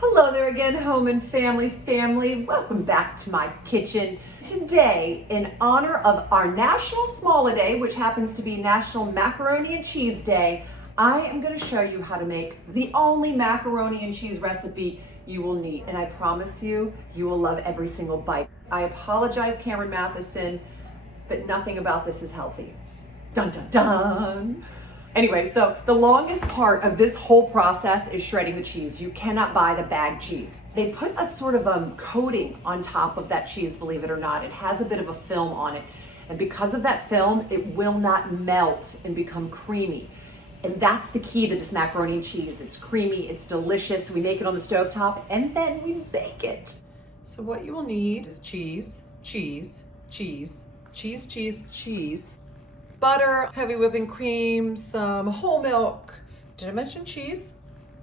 Hello there again, home and family. Welcome back to my kitchen. Today, in honor of our National Smolla Day, which happens to be National Macaroni and Cheese Day, I am going to show you how to make the only macaroni and cheese recipe you will need. And I promise you, you will love every single bite. I apologize, Cameron Matheson, but nothing about this is healthy. Dun dun dun! Anyway, so the longest part of this whole process is shredding the cheese. You cannot buy the bagged cheese. They put a sort of coating on top of that cheese, believe it or not. It has a bit of a film on it. And because of that film, it will not melt and become creamy. And that's the key to this macaroni and cheese. It's creamy, it's delicious. We make it on the stovetop and then we bake it. So what you will need is cheese, butter, heavy whipping cream, some whole milk. Did I mention cheese?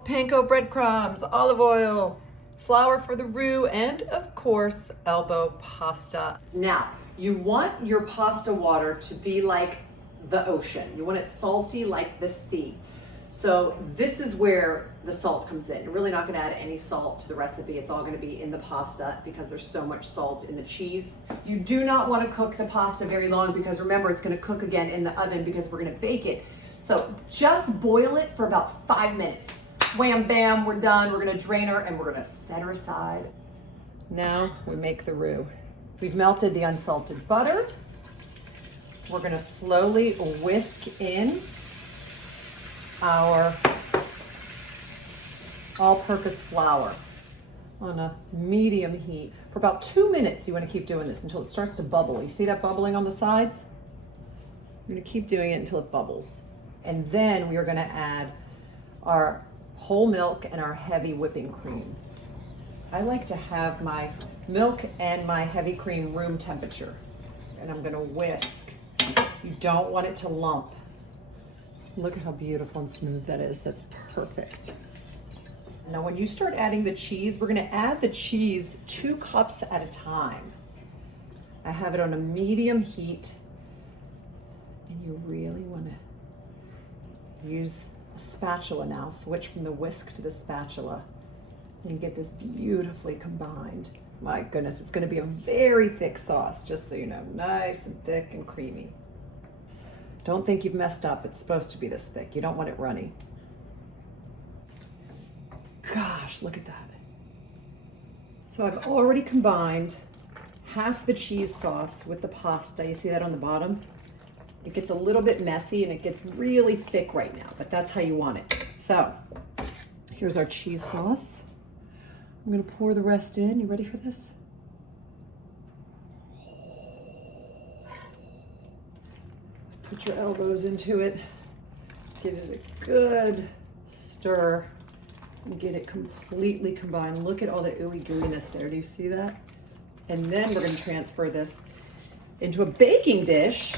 Panko breadcrumbs, olive oil, flour for the roux, and of course, elbow pasta. Now, you want your pasta water to be like the ocean. You want it salty like the sea. So this is where the salt comes in. You're really not gonna add any salt to the recipe. It's all gonna be in the pasta because there's so much salt in the cheese. You do not wanna cook the pasta very long because remember, it's gonna cook again in the oven because we're gonna bake it. So just boil it for about 5 minutes. Wham, bam, we're done. We're gonna drain her and we're gonna set her aside. Now we make the roux. We've melted the unsalted butter. We're gonna slowly whisk in our all-purpose flour on a medium heat for about 2 minutes. You want to keep doing this until it starts to bubble. You see that bubbling on the sides? You're going to keep doing it until it bubbles. And then we are going to add our whole milk and our heavy whipping cream. I like to have my milk and my heavy cream room temperature. And I'm going to whisk. You don't want it to lump. Look at how beautiful and smooth that is. That's perfect. Now when you start adding the cheese, we're gonna add the cheese 2 cups at a time. I have it on a medium heat, and you really wanna use a spatula now. Switch from the whisk to the spatula, and you get this beautifully combined. My goodness, it's gonna be a very thick sauce, just so you know, nice and thick and creamy. Don't think you've messed up. It's supposed to be this thick. You don't want it runny. Gosh, look at that. So I've already combined half the cheese sauce with the pasta. You see that on the bottom? It gets a little bit messy and it gets really thick right now, but that's how you want it. So here's our cheese sauce. I'm gonna pour the rest in. You ready for this? Put your elbows into it, give it a good stir, and get it completely combined. Look at all the ooey gooiness there, do you see that? And then we're gonna transfer this into a baking dish.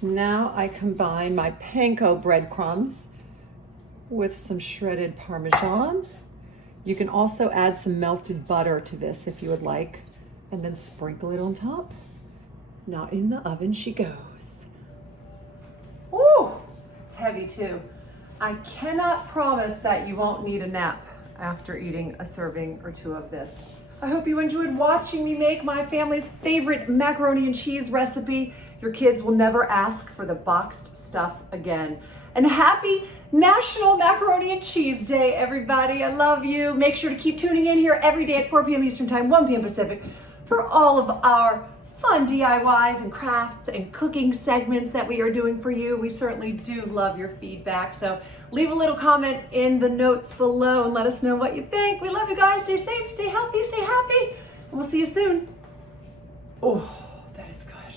Now I combine my panko breadcrumbs with some shredded Parmesan. You can also add some melted butter to this if you would like, and then sprinkle it on top. Now in the oven she goes. Ooh, it's heavy too. I cannot promise that you won't need a nap after eating a serving or 2 of this. I hope you enjoyed watching me make my family's favorite macaroni and cheese recipe. Your kids will never ask for the boxed stuff again. And happy National Macaroni and Cheese Day, everybody. I love you. Make sure to keep tuning in here every day at 4 p.m. Eastern Time, 1 p.m. Pacific for all of our fun DIYs and crafts and cooking segments that we are doing for you. We certainly do love your feedback. So leave a little comment in the notes below and let us know what you think. We love you guys. Stay safe, stay healthy, stay happy. And we'll see you soon. Oh, that is good.